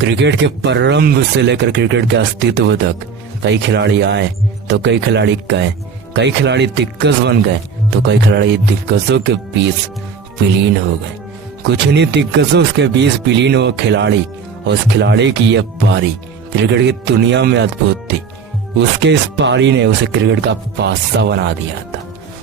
Cricket के प्रारंभ से लेकर क्रिकेट के अस्तित्व तक कई खिलाड़ी आए तो कई खिलाड़ी गए, कई खिलाड़ी दिग्गज बन गए तो कई खिलाड़ी दिग्गजों के बीच विलीन हो गए। कुछ नहीं दिग्गजों के बीच विलीन हुआ खिलाड़ी, और उस खिलाड़ी की यह पारी क्रिकेट की दुनिया में अद्भुत थी। उसके इस पारी ने उसे क्रिकेट का बादशाह बना दिया था।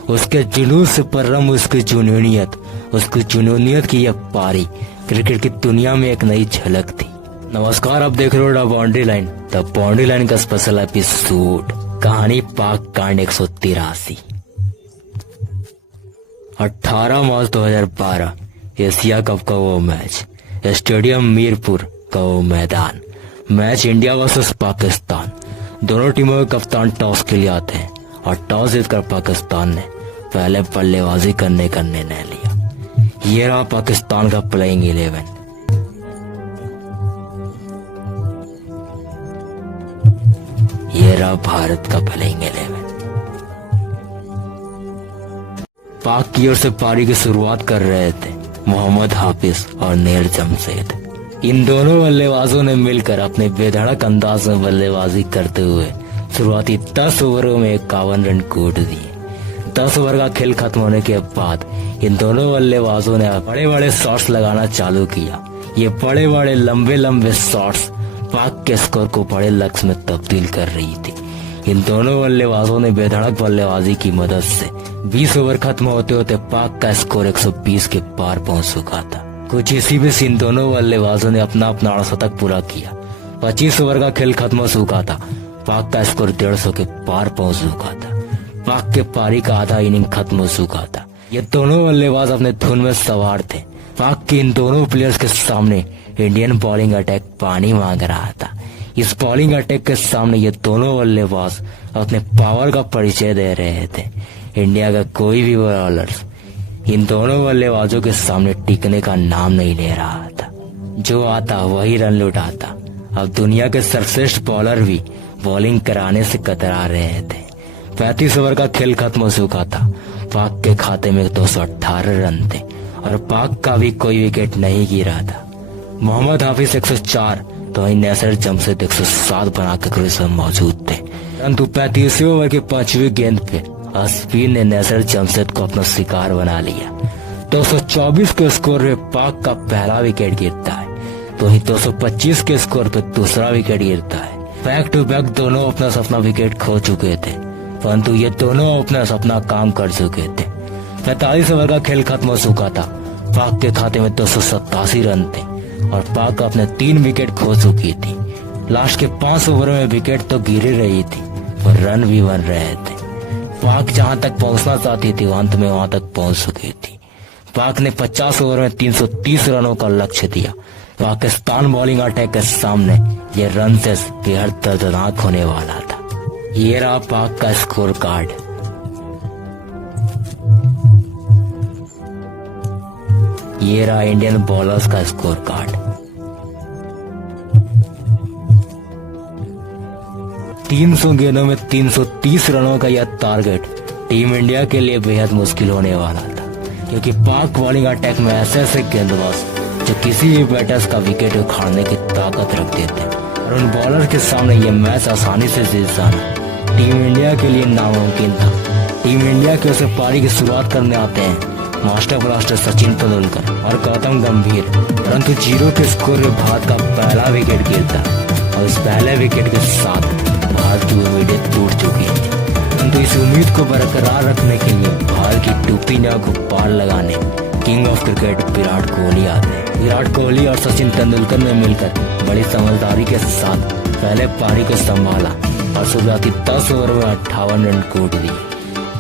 उसके जुनून से प्रारंभ उसकी जुनूनियत, उसकी जुनूनियत की यह पारी क्रिकेट की दुनिया में एक नई झलक थी। नमस्कार, आप देख रहे हो the boundary line, the boundary line का स्पेशल एपिसोड। कहानी पाक कांड 183। 18 मार्च 2012 एशिया कप का वो मैच, स्टेडियम मीरपुर का वो मैदान। Match India versus Pakistan. दोनों टीमों के कप्तान टॉस के लिए आते हैं और टॉस जीतकर पाकिस्तान ने पहले बल्लेबाजी करने का निर्णय लिया। ये रहा पाकिस्तान का प्लेइंग 11। ये रहा भारत का प्लेइंग 11। पाक की ओर से पारी की शुरुआत कर रहे थे मोहम्मद हाफिज और नेर जमशेद। इन दोनों बल्लेबाजों ने मिलकर अपने बेधड़क अंदाज में बल्लेबाजी करते हुए शुरुआती 10 ओवरों में 51 रन कूट दिए। 10 ओवर का खेल खत्म होने के बाद इन दोनों बल्लेबाजों ने बड़े बड़े शॉट्स लगाना चालू किया। ये बड़े बड़े लंबे लंबे शॉट्स पाक के स्कोर को बड़े लक्ष्य में तब्दील कर रही थी। इन दोनों बल्लेबाजों ने बेधड़क बल्लेबाजी की मदद से 20 ओवर खत्म होते होते पाक का स्कोर 120 के पार पहुंच चुका था। कुछ इसी बीच इन दोनों बल्लेबाजों ने अपना अर्धशतक पूरा किया। 25 ओवर का खेल खत्म हो चुका था। पाक का स्कोर 150 के पार पहुंच चुका था। पाक के पारी का आधा इनिंग खत्म हो चुका था। ये दोनों बल्लेबाज अपने धुन में सवार थे। पाक के इन दोनों प्लेयर्स के सामने इंडियन बॉलिंग अटैक पानी मांग रहा था। इस बॉलिंग अटैक के सामने ये दोनों बल्लेबाज अपने पावर का परिचय दे रहे थे। इंडिया का कोई भी बॉलर इन दोनों बल्लेबाजों के सामने टिकने का नाम नहीं ले रहा था। जो आता वही रन लुटाता। अब दुनिया के सर्वश्रेष्ठ बॉलर भी बॉलिंग कराने से कतरा रहे थे। 35 ओवर का खेल खत्म हो चुका था। पाक के खाते में 218 रन थे और पाक का भी कोई विकेट नहीं गिरा था। मोहम्मद हाफिज 104 तो वहीं नेसर जमशेद 107 बनाकर क्रीज में मौजूद थे। परंतु 35वें ओवर की 5वीं गेंद पे अश्विन ने नेसर जमशेद को अपना शिकार बना लिया। 224 के स्कोर पे पाक का पहला विकेट गिरता है तो वहीं 225 के स्कोर पे दूसरा विकेट गिरता है। बैक टू बैक दोनों ओपनर्स अपना विकेट खो चुके थे, परंतु ये दोनों ओपनर्स अपना काम कर चुके थे। 45 ओवर का खेल खत्म हो चुका था। पाक के खाते में 287 रन थे और पाक अपने 3 विकेट खो चुकी थी। लास्ट के 5 ओवर में विकेट तो गिर रही थी और रन भी बन रहे थे। पाक जहां तक पहुंचना चाहती थी अंत में वहां तक पहुंच चुकी थी। पाक ने 50 ओवर में 330 रनों का लक्ष्य दिया। पाकिस्तान बॉलिंग अटैक के सामने ये रन से बेहद दर्दनाक होने वाला था। ये रहा पाक का स्कोर कार्ड। ये रहा इंडियन बॉलर्स का स्कोर कार्ड। 300 गेंदों में 330 रनों का यह टारगेट टीम इंडिया के लिए बेहद मुश्किल होने वाला था, क्योंकि पाक बॉलिंग अटैक में ऐसे ऐसे गेंदबाज जो किसी भी बैटर्स का विकेट उखाड़ने की ताकत रखते थे और उन बॉलर के सामने ये मैच आसानी से जीत जाना टीम इंडिया के लिए नामुमकिन था। टीम इंडिया की ओर से पारी की शुरुआत करने आते हैं मास्टर ब्लास्टर सचिन तेंदुलकर और गौतम गंभीर, परंतु 0 के स्कोर में भारत का पहला विकेट गिरता और इस पहले विकेट के साथ भारत की उम्मीदें टूट चुकी थी। परंतु इस उम्मीद को बरकरार रखने के लिए भारत की टोपी ना को पार लगाने king of cricket Virat Kohli आते हैं। विराट कोहली और सचिन तेंदुलकर ने मिलकर बड़ी समझदारी के साथ पहले पारी को संभाला और शुरुआती 10 ओवर में 58 रन कूट दिए।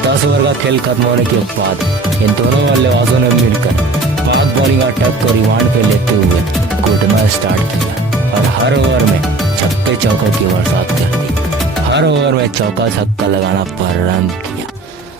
10 ओवर का खेल खत्म होने के बाद इन दोनों बल्लेबाजों ने मिलकर पाक बॉलिंग अटैक को रिवांड पे लेते हुए कूटना स्टार्ट किया और हर ओवर में छक्के चौकों की बरसात कर दी। हर ओवर में चौका छक्का लगाना प्रारंभ किया।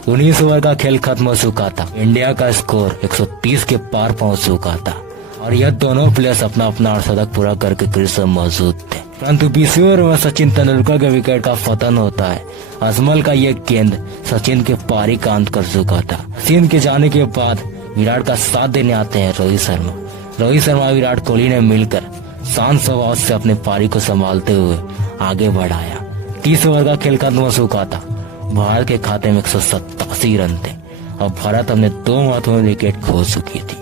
19 ओवर का खेल खत्म हो चुका था। इंडिया का स्कोर 130 के पार पहुंच चुका था और यह दोनों प्लेयर्स अपना अर्धशतक पूरा करके क्रीज में मौजूद थे। परंतु 20वें ओवर में सचिन तेंदुलकर के विकेट का पतन होता है। अजमल का यह गेंद सचिन के पारी का अंत कर चुका था। सचिन के जाने के बाद विराट का साथ देने आते हैं रोहित शर्मा। रोहित शर्मा विराट कोहली ने मिलकर शांत स्वभाव से अपने पारी को संभालते हुए आगे बढ़ाया। 30 ओवर का खेल खत्म हो चुका था। भारत के खाते में 187 रन थे और भारत अपने 2 महत्वपूर्ण विकेट खो चुकी थी।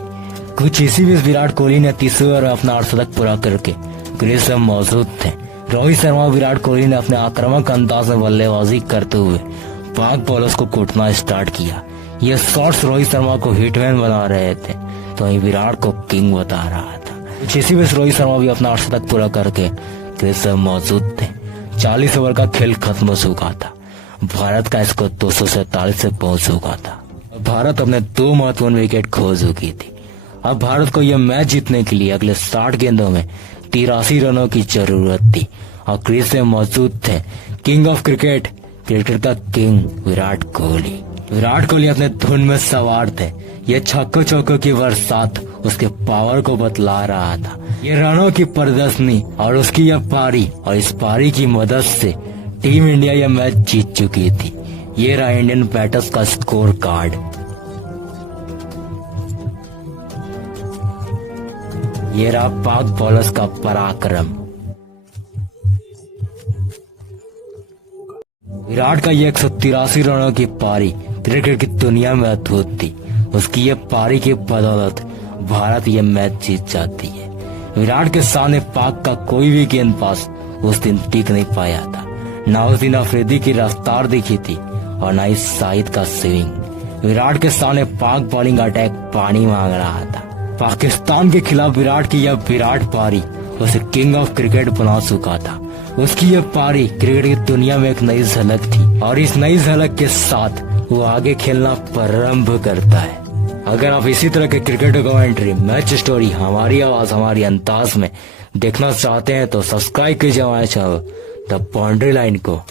कुछ इसी बीच विराट कोहली ने 30 ओवर में अपना 8 शतक पूरा करके क्रीज में मौजूद थे। रोहित शर्मा विराट कोहली ने अपने आक्रामक अंदाज में बल्लेबाजी करते हुए पाक बॉलर्स को कूटना स्टार्ट किया। ये शॉट्स रोहित शर्मा को हिटमैन बना रहे थे तो वहीं विराट को किंग बता रहा था। कुछ इसी बीच रोहित शर्मा भी अपना 8 शतक पूरा करके क्रीज में मौजूद थे। 40 ओवर का खेल खत्म हो चुका था। भारत का स्कोर 247 से पहुंच चुका था। भारत अपने 2 महत्वपूर्ण विकेट खो चुकी थी। अब भारत को यह मैच जीतने के लिए अगले 60 गेंदों में 83 रनों की जरूरत थी और क्रीज में मौजूद थे किंग ऑफ क्रिकेट, क्रिकेट का किंग विराट कोहली। विराट कोहली अपने धुन में सवार थे। ये छक्कों चौकों की बरसात उसके पावर को बतला रहा था। ये रनों की प्रदर्शनी और उसकी यह पारी और इस पारी की मदद से टीम इंडिया यह मैच जीत चुकी थी। ये रहा इंडियन बैटर्स का स्कोर कार्ड। ये रहा पाक बॉलर्स का पराक्रम। विराट का ये 183 रनों की पारी क्रिकेट की दुनिया में अद्भुत थी। उसकी ये पारी की बदौलत भारत ये मैच जीत जाती है। विराट के सामने पाक का कोई भी गेंदबाज उस दिन टिक नहीं पाया था। ना उस दिन अफरीदी की रफ्तार दिखी थी और ना ही शाहिद का स्विंग। विराट के सामने पाक बॉलिंग अटैक पानी मांग रहा था। पाकिस्तान के खिलाफ विराट की यह विराट पारी उसे किंग ऑफ क्रिकेट बना चुका था। उसकी यह पारी क्रिकेट की दुनिया में एक नई झलक थी और इस नई झलक के साथ वो आगे खेलना प्रारंभ करता है। अगर आप इसी तरह के क्रिकेट कमेंट्री, मैच स्टोरी हमारी आवाज हमारी अंदाज में देखना चाहते हैं तो सब्सक्राइब कीजिए हमारे चैनल द बाउंड्री लाइन को।